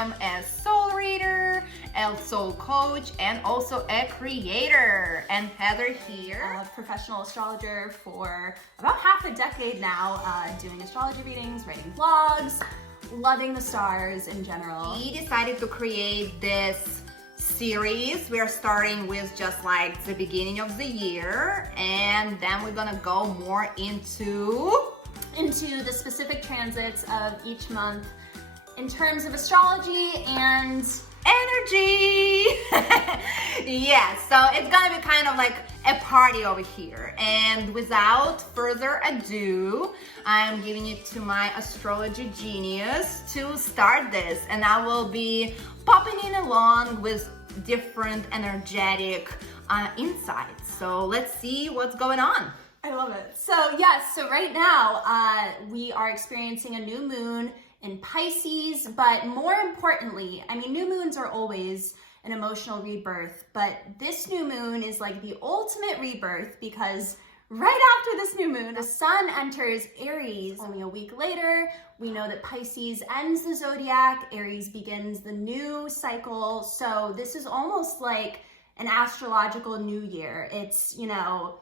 am a soul reader, a soul coach, and also a creator. And Heather here, a professional astrologer for about half a decade now, doing astrology readings, writing blogs, loving the stars in general. We decided to create this series. We are starting with just like the beginning of the year, and then we're gonna go more into the specific transits of each month in terms of astrology and energy. Yeah, so it's gonna be kind of like a party over here. And without further ado, I'm giving it to my astrology genius to start this, and I will be popping in along with different energetic insights. So let's see what's going on. I love it. So yes, so right now we are experiencing a new moon in Pisces, but more importantly, I mean, new moons are always an emotional rebirth, but this new moon is like the ultimate rebirth because right after this new moon, the sun enters Aries. Only a week later, we know that Pisces ends the zodiac, Aries begins the new cycle. So this is almost like an astrological new year. It's, you know,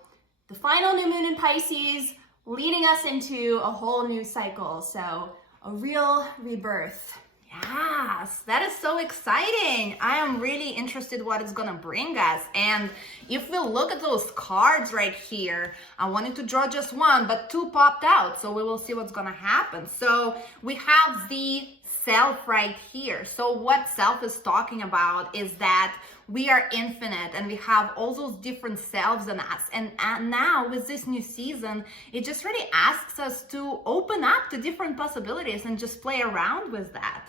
the final new moon in Pisces leading us into a whole new cycle. So a real rebirth. Yes, that is so exciting. I am really interested what it's gonna bring us. And if we look at those cards right here, I wanted to draw just one, but two popped out. So we will see what's gonna happen. So we have the self right here. So what self is talking about is that we are infinite and we have all those different selves in us. And now with this new season, it just really asks us to open up to different possibilities and just play around with that.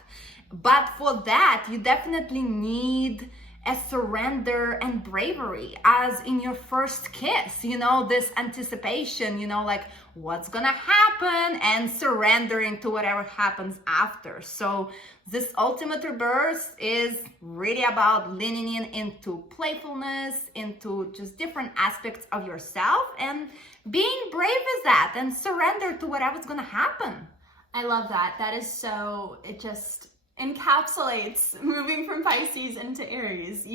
But for that, you definitely need a surrender and bravery, as in your first kiss, you know, this anticipation, you know, like what's gonna happen, and surrendering to whatever happens after. So this ultimate rebirth is really about leaning into playfulness, into just different aspects of yourself, and being brave with that and surrender to whatever's gonna happen. I love that. That is so, it just encapsulates moving from Pisces into Aries.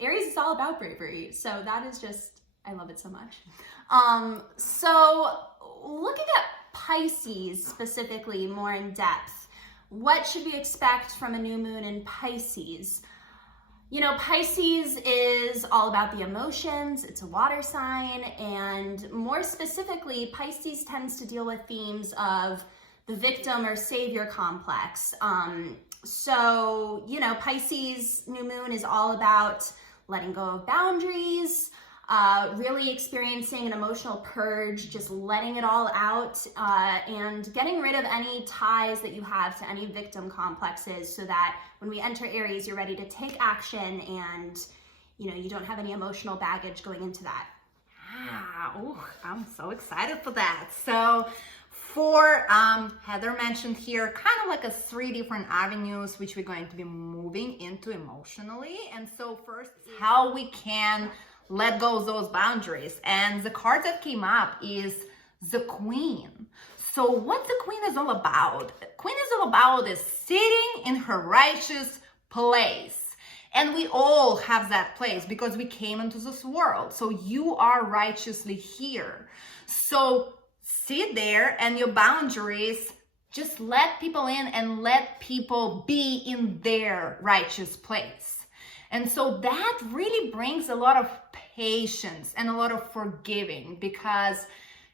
Aries is all about bravery. So that is just, I love it so much. So looking at Pisces specifically more in depth, what should we expect from a new moon in Pisces? You know, Pisces is all about the emotions. It's a water sign. And more specifically, Pisces tends to deal with themes of the victim or savior complex. So, you know, Pisces new moon is all about letting go of boundaries, really experiencing an emotional purge, just letting it all out, and getting rid of any ties that you have to any victim complexes, so that when we enter Aries, you're ready to take action and, you know, you don't have any emotional baggage going into that. Oh, I'm so excited for that. So for Heather mentioned here, kind of like 3 different avenues which we're going to be moving into emotionally. And so first, how we can let go of those boundaries. And the card that came up is the Queen. So what the Queen is all about? The Queen is all about is sitting in her righteous place. And we all have that place because we came into this world. So you are righteously here. So sit there, and your boundaries, just let people in and let people be in their righteous place. And so that really brings a lot of patience and a lot of forgiving, because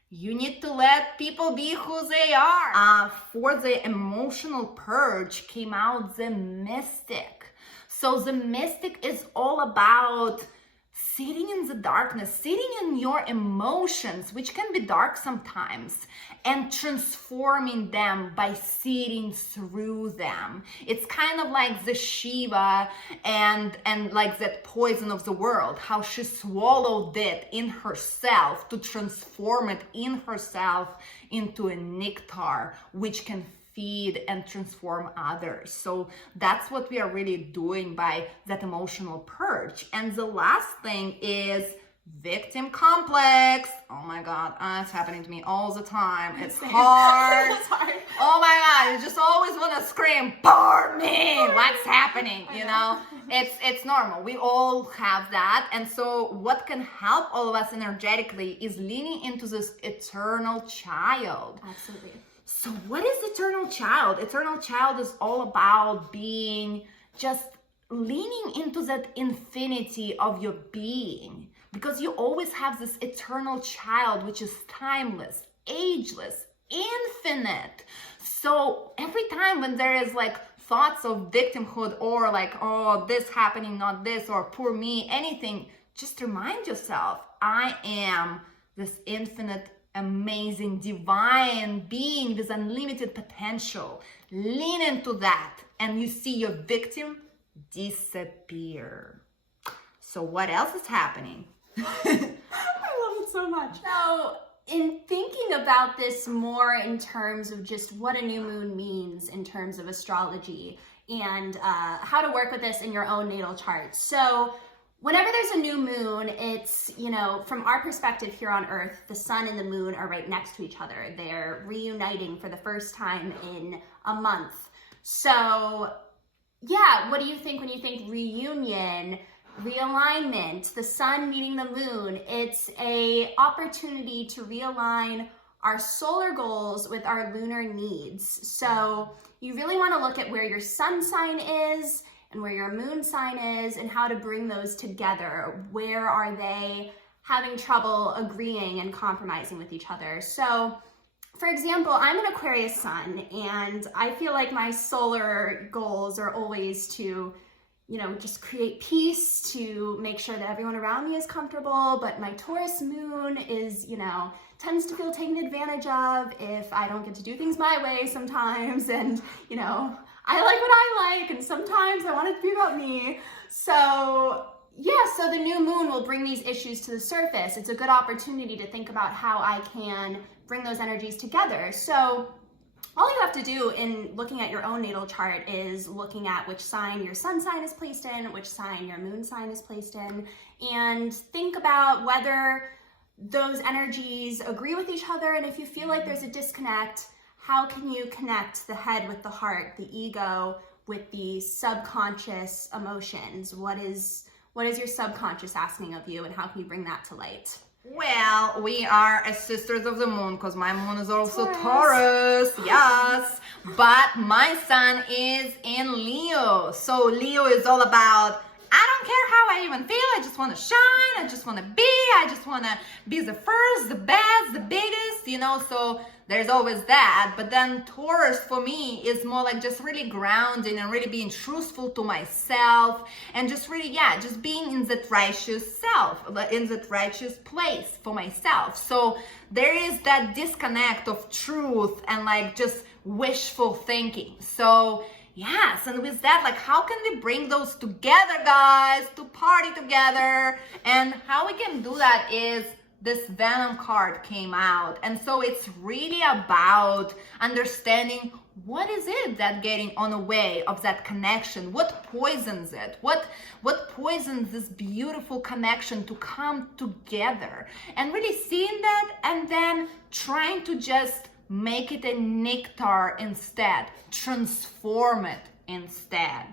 you need to let people be who they are. For the emotional purge came out the Mystic. So the Mystic is all about sitting in the darkness, sitting in your emotions, which can be dark sometimes, and transforming them by sitting through them. It's kind of like the Shiva and like that poison of the world, how she swallowed it in herself to transform it in herself into a nectar, which can feed and transform others. So that's what we are really doing by that emotional purge. And the last thing is victim complex. Oh my God, it's happening to me all the time. It's hard. It's hard. Oh my God, you just always want to scream, "Poor me! What's happening?" You know, it's normal. We all have that. And so what can help all of us energetically is leaning into this eternal child. Absolutely. So what is eternal child? Eternal child is all about being just leaning into that infinity of your being, because you always have this eternal child, which is timeless, ageless, infinite. So every time when there is like thoughts of victimhood or like, oh, this happening, not this, or poor me, anything, just remind yourself, I am this infinite, amazing, divine being with unlimited potential. Lean into that and you see your victim disappear. So what else is happening? I love it so much. So in thinking about this more in terms of just what a new moon means in terms of astrology and how to work with this in your own natal chart. So whenever there's a new moon, it's, you know, from our perspective here on Earth, the sun and the moon are right next to each other. They're reuniting for the first time in a month. So yeah, what do you think when you think reunion, realignment, the sun meeting the moon? It's a opportunity to realign our solar goals with our lunar needs. So you really want to look at where your sun sign is and where your moon sign is and how to bring those together. Where are they having trouble agreeing and compromising with each other? So for example, I'm an Aquarius sun, and I feel like my solar goals are always to, you know, just create peace, to make sure that everyone around me is comfortable. But my Taurus moon is, you know, tends to feel taken advantage of if I don't get to do things my way sometimes. And, you know, I like what I like, and sometimes I want it to be about me. So yeah, so the new moon will bring these issues to the surface. It's a good opportunity to think about how I can bring those energies together. So all you have to do in looking at your own natal chart is looking at which sign your sun sign is placed in, which sign your moon sign is placed in, and think about whether those energies agree with each other. And if you feel like there's a disconnect, how can you connect the head with the heart, the ego with the subconscious emotions? What is your subconscious asking of you, and how can you bring that to light? Well, we are as sisters of the moon, because my moon is also Taurus, yes. But my sun is in Leo. So Leo is all about, I don't care how I even feel, I just want to shine, I just want to be, I just want to be the first, the best, the biggest, you know, so there's always that. But then Taurus for me is more like just really grounding and really being truthful to myself and just really, yeah, just being in that righteous self, in that righteous place for myself. So there is that disconnect of truth and like just wishful thinking. So yes, and with that, like, how can we bring those together, guys, to party together? And how we can do that is this Venom card came out. And so it's really about understanding what is it that getting on the way of that connection? What poisons it? What poisons this beautiful connection to come together? And really seeing that and then trying to just make it a nectar instead, transform it instead.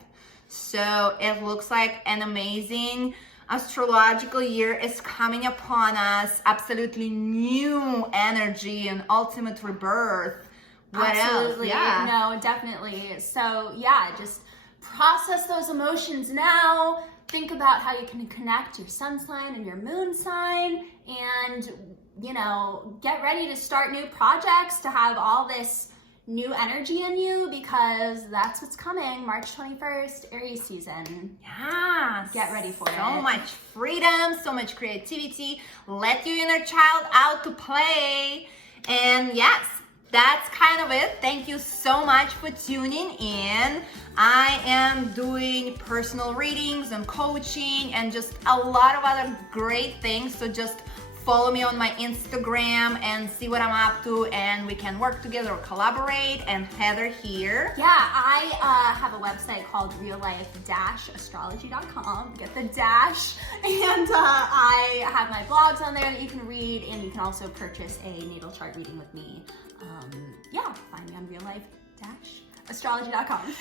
So it looks like an amazing astrological year is coming upon us. Absolutely new energy and ultimate rebirth. What Absolutely. else? Yeah. No, definitely. So yeah, just process those emotions now. Think about how you can connect your sun sign and your moon sign, and, you know, get ready to start new projects, to have all this new energy in you, because that's what's coming. March 21st, Aries season. Yes. Get ready for it. So much freedom, so much creativity. Let your inner child out to play. And yes, that's kind of it. Thank you so much for tuning in. I am doing personal readings and coaching and just a lot of other great things. So just follow me on my Instagram and see what I'm up to, and we can work together or collaborate. And Heather here. Yeah, I have a website called reallife-astrology.com. Get the dash. And I have my blogs on there that you can read, and you can also purchase a natal chart reading with me. Find me on reallife-astrology.com.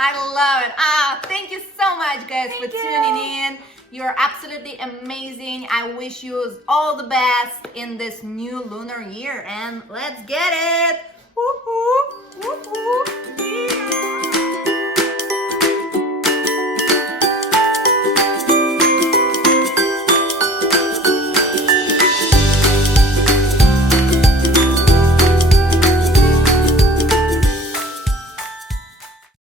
I love it. Thank you so much, guys, for tuning in. You're absolutely amazing. I wish you all the best in this new lunar year, and let's get it. Woo-hoo, woo-hoo.